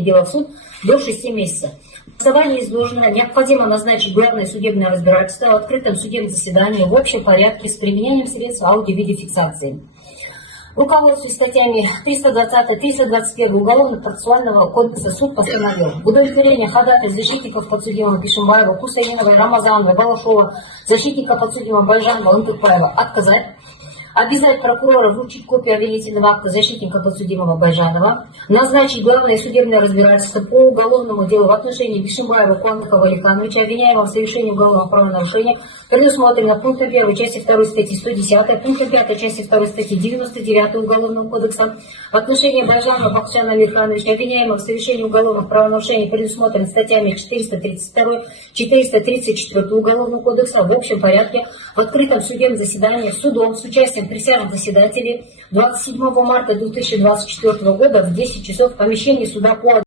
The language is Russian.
дела в суд до 6 месяцев. В основании изложено, необходимо назначить главное судебное разбирательство в открытом судебном заседании в общем порядке с применением средств аудио-видеофиксации. Руководствуясь статьями 320-321 Уголовно-процессуального кодекса, суд постановил в удовлетворение ходатайств защитников подсудимого Бишимбаева, Хусейновой, Рамазановой, Балашова, защитника подсудимого Байжанова, Ынтыкбаева отказать, обязать прокурора вручить копию обвинительного акта защитника подсудимого Байжанова, назначить главное судебное разбирательство по уголовному делу в отношении Бишимбаева Куандыкова Алихановича, обвиняемого в совершении уголовного правонарушения, предусмотрено пунктом 1 части 2 статьи 110, пунктом 5 части 2 статьи 99 Уголовного кодекса. В отношении Байжанова Бахтияна Алихановича, обвиняемого в совершении уголовных правонарушений, предусмотрен статьями 432, 434 Уголовного кодекса в общем порядке в открытом судебном заседании судом с участием присяжных заседателей 27 марта 2024 года в 10 часов в помещении суда по